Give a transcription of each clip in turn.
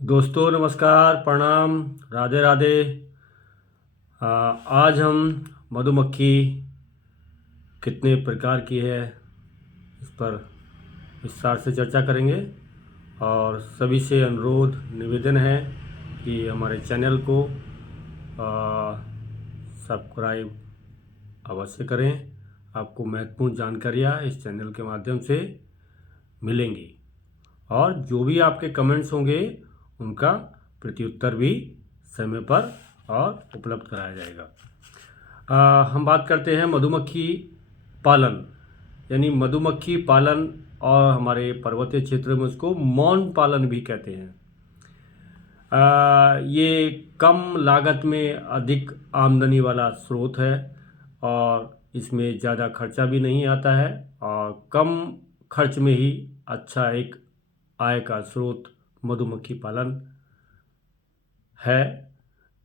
दोस्तों नमस्कार, प्रणाम, राधे राधे। आज हम मधुमक्खी कितने प्रकार की है इस पर विस्तार से चर्चा करेंगे। और सभी से अनुरोध निवेदन है कि हमारे चैनल को सब्सक्राइब अवश्य करें। आपको महत्वपूर्ण जानकारियाँ इस चैनल के माध्यम से मिलेंगी और जो भी आपके कमेंट्स होंगे उनका प्रत्युत्तर भी समय पर और उपलब्ध कराया जाएगा। हम बात करते हैं मधुमक्खी पालन, यानी मधुमक्खी पालन, और हमारे पर्वतीय क्षेत्रों में उसको मौन पालन भी कहते हैं। ये कम लागत में अधिक आमदनी वाला स्रोत है और इसमें ज़्यादा खर्चा भी नहीं आता है और कम खर्च में ही अच्छा एक आय का स्रोत मधुमक्खी पालन है।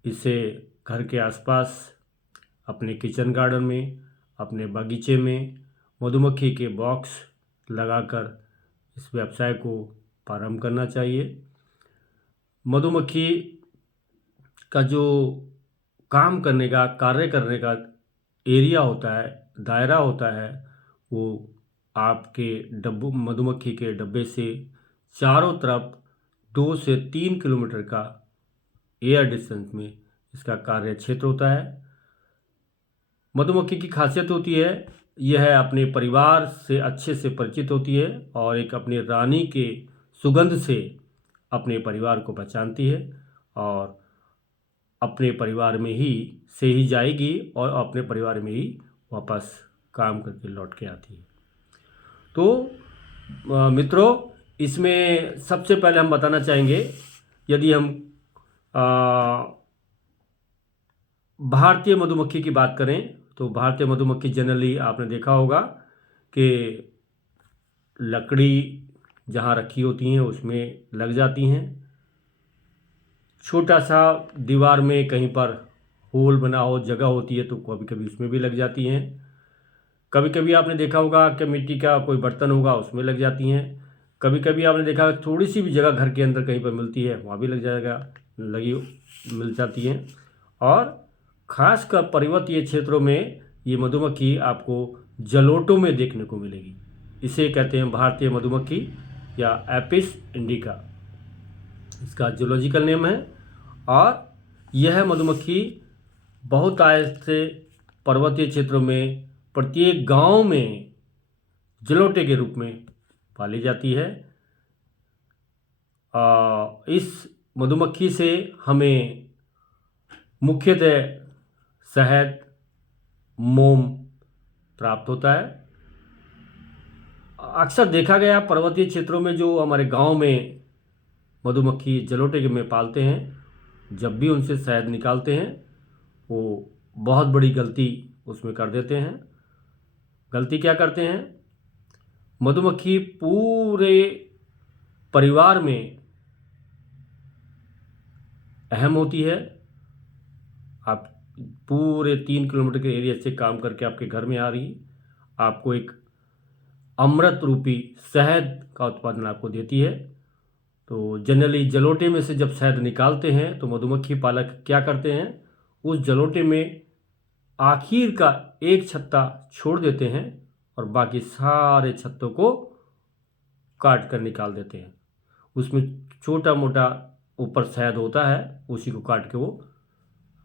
इसे घर के आसपास, अपने किचन गार्डन में, अपने बगीचे में मधुमक्खी के बॉक्स लगाकर इस व्यवसाय को प्रारंभ करना चाहिए। मधुमक्खी का जो काम करने का, कार्य करने का एरिया होता है, दायरा होता है, वो आपके डब्बू मधुमक्खी के डब्बे से चारों तरफ 2 से 3 किलोमीटर का एयर डिस्टेंस में इसका कार्य क्षेत्र होता है। मधुमक्खी की खासियत होती है, यह अपने परिवार से अच्छे से परिचित होती है और एक अपनी रानी के सुगंध से अपने परिवार को पहचानती है और अपने परिवार में ही से ही जाएगी और अपने परिवार में ही वापस काम करके लौट के आती है। तो मित्रों, इसमें सबसे पहले हम बताना चाहेंगे, यदि हम भारतीय मधुमक्खी की बात करें तो भारतीय मधुमक्खी जनरली आपने देखा होगा कि लकड़ी जहाँ रखी होती हैं उसमें लग जाती हैं। छोटा सा दीवार में कहीं पर होल बना हो, जगह होती है तो कभी कभी उसमें भी लग जाती हैं। कभी कभी आपने देखा होगा कि मिट्टी का कोई बर्तन होगा उसमें लग जाती हैं। कभी कभी आपने देखा थोड़ी सी भी जगह घर के अंदर कहीं पर मिलती है वहाँ भी मिल जाती हैं। और खासकर पर्वतीय क्षेत्रों में ये मधुमक्खी आपको जलोटों में देखने को मिलेगी। इसे कहते हैं भारतीय मधुमक्खी या एपिस इंडिका, इसका जूलॉजिकल नेम है। और यह मधुमक्खी बहुत आय से पर्वतीय क्षेत्रों में प्रत्येक गांव में जलोटे के रूप में पाली जाती है। इस मधुमक्खी से हमें मुख्यतः शहद, मोम प्राप्त होता है। अक्सर देखा गया पर्वतीय क्षेत्रों में जो हमारे गांव में मधुमक्खी जलोटे में पालते हैं, जब भी उनसे शहद निकालते हैं वो बहुत बड़ी गलती उसमें कर देते हैं। गलती क्या करते हैं? मधुमक्खी पूरे परिवार में अहम होती है। आप पूरे 3 किलोमीटर के एरिया से काम करके आपके घर में आ रही, आपको एक अमृत रूपी शहद का उत्पादन आपको देती है। तो जनरली जलोटे में से जब शहद निकालते हैं तो मधुमक्खी पालक क्या करते हैं, उस जलोटे में आखिर का एक छत्ता छोड़ देते हैं और बाकी सारे छत्तों को काट कर निकाल देते हैं। उसमें छोटा मोटा ऊपर शहद होता है, उसी को काट के वो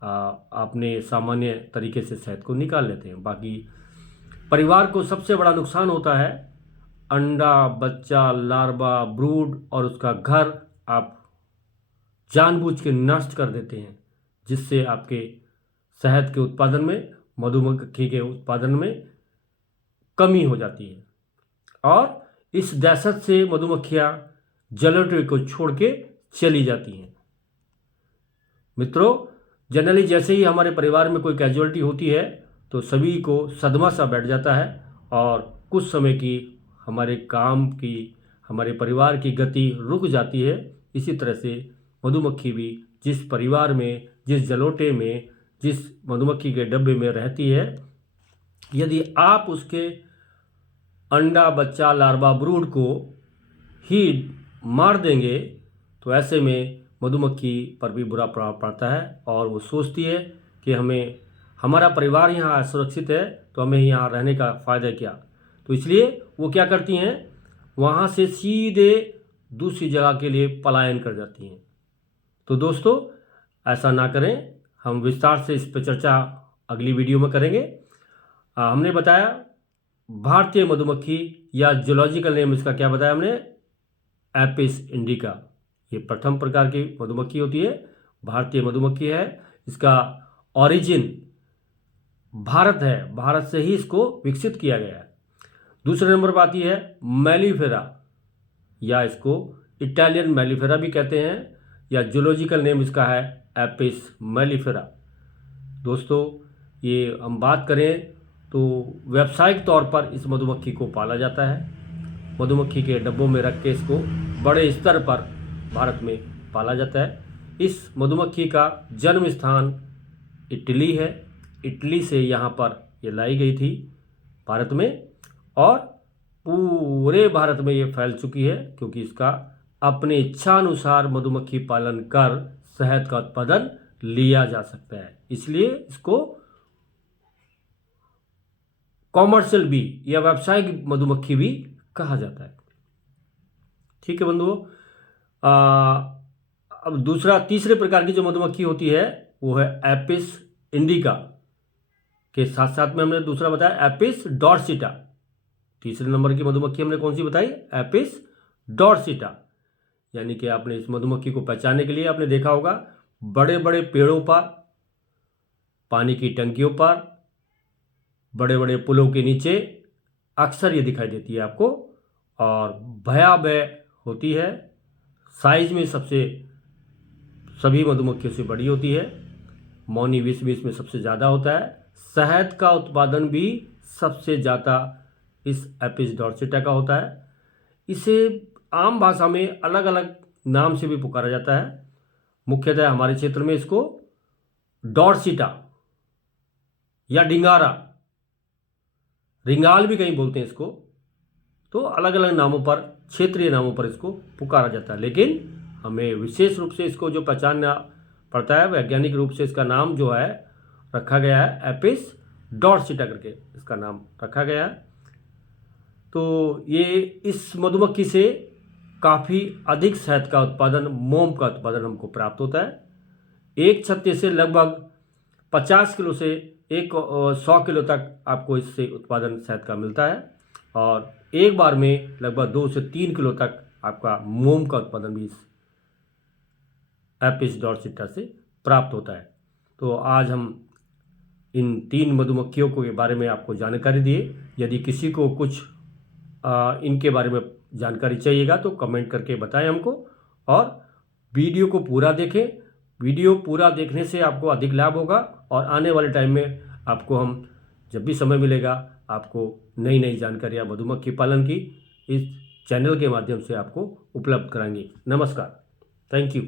अपने सामान्य तरीके से शहद को निकाल लेते हैं। बाकी परिवार को सबसे बड़ा नुकसान होता है अंडा, बच्चा, लार्वा, ब्रूड और उसका घर आप जानबूझ के नष्ट कर देते हैं, जिससे आपके शहद के उत्पादन में, मधुमक्खी के उत्पादन में कमी हो जाती है। और इस दहशत से मधुमक्खियां जलोटे को छोड़ के चली जाती हैं। मित्रों, जनरली जैसे ही हमारे परिवार में कोई कैजुअलिटी होती है तो सभी को सदमा सा बैठ जाता है और कुछ समय की हमारे काम की, हमारे परिवार की गति रुक जाती है। इसी तरह से मधुमक्खी भी जिस परिवार में, जिस जलोटे में, जिस मधुमक्खी के डब्बे में रहती है, यदि आप उसके अंडा, बच्चा, लार्वा, ब्रूड को ही मार देंगे तो ऐसे में मधुमक्खी पर भी बुरा प्रभाव पड़ता है और वो सोचती है कि हमारा परिवार यहाँ सुरक्षित है तो हमें यहाँ रहने का फ़ायदा क्या। तो इसलिए वो क्या करती हैं, वहाँ से सीधे दूसरी जगह के लिए पलायन कर जाती हैं। तो दोस्तों ऐसा ना करें, हम विस्तार से इस पर चर्चा अगली वीडियो में करेंगे। हमने बताया भारतीय मधुमक्खी या जूलॉजिकल नेम इसका क्या बताया हमने, एपिस इंडिका। ये प्रथम प्रकार की मधुमक्खी होती है, भारतीय मधुमक्खी है। इसका ओरिजिन भारत है, भारत से ही इसको विकसित किया गया है। दूसरे नंबर पर आती है मेलिफेरा, या इसको इटालियन मेलिफेरा भी कहते हैं, या जूलॉजिकल नेम इसका है एपिस मेलिफेरा। दोस्तों ये हम बात करें तो व्यावसायिक तौर पर इस मधुमक्खी को पाला जाता है। मधुमक्खी के डब्बों में रख के इसको बड़े स्तर पर भारत में पाला जाता है। इस मधुमक्खी का जन्म स्थान इटली है। इटली से यहाँ पर ये लाई गई थी भारत में, और पूरे भारत में ये फैल चुकी है, क्योंकि इसका अपने इच्छानुसार मधुमक्खी पालन कर शहद का उत्पादन लिया जा सकता है। इसलिए इसको कॉमर्शियल बी या व्यावसायिक मधुमक्खी भी कहा जाता है। ठीक है बंधुओं, अब तीसरे प्रकार की जो मधुमक्खी होती है वो है एपिस इंडिका के साथ साथ में हमने दूसरा बताया एपिस डॉर्सिटा। तीसरे नंबर की मधुमक्खी हमने कौन सी बताई, एपिस डॉर्सिटा। यानी कि आपने इस मधुमक्खी को पहचानने के लिए आपने देखा होगा बड़े बड़े पेड़ों पर, पानी की टंकियों पर, बड़े बड़े पुलों के नीचे अक्सर ये दिखाई देती है आपको, और भयावह होती है। साइज में सभी मधुमक्खियों से बड़ी होती है। मौनी विष भी इसमें सबसे ज़्यादा होता है। शहद का उत्पादन भी सबसे ज़्यादा इस एपिस डॉर्सिटा का होता है। इसे आम भाषा में अलग अलग नाम से भी पुकारा जाता है। मुख्यतः हमारे क्षेत्र में इसको डॉर्सिटा या डिंगारा, रिंगाल भी कहीं बोलते हैं इसको। तो अलग अलग नामों पर, क्षेत्रीय नामों पर इसको पुकारा जाता है, लेकिन हमें विशेष रूप से इसको जो पहचानना पड़ता है, वैज्ञानिक रूप से इसका नाम जो है रखा गया है एपिस डॉर्सिटा करके इसका नाम रखा गया है। तो ये इस मधुमक्खी से काफ़ी अधिक शहद का उत्पादन, मोम का उत्पादन हमको प्राप्त होता है। एक छत्ते से लगभग 50 किलो से 100 किलो तक आपको इससे उत्पादन शहद का मिलता है, और एक बार में लगभग 2 से 3 किलो तक आपका मोम का उत्पादन भी इस एपिस डॉर्सिटा से प्राप्त होता है। तो आज हम इन 3 मधुमक्खियों के बारे में आपको जानकारी दिए। यदि किसी को कुछ इनके बारे में जानकारी चाहिएगा तो कमेंट करके बताएं हमको, और वीडियो को पूरा देखें। वीडियो पूरा देखने से आपको अधिक लाभ होगा, और आने वाले टाइम में आपको हम जब भी समय मिलेगा आपको नई नई जानकारियाँ मधुमक्खी पालन की इस चैनल के माध्यम से आपको उपलब्ध कराएंगे। नमस्कार, थैंक यू।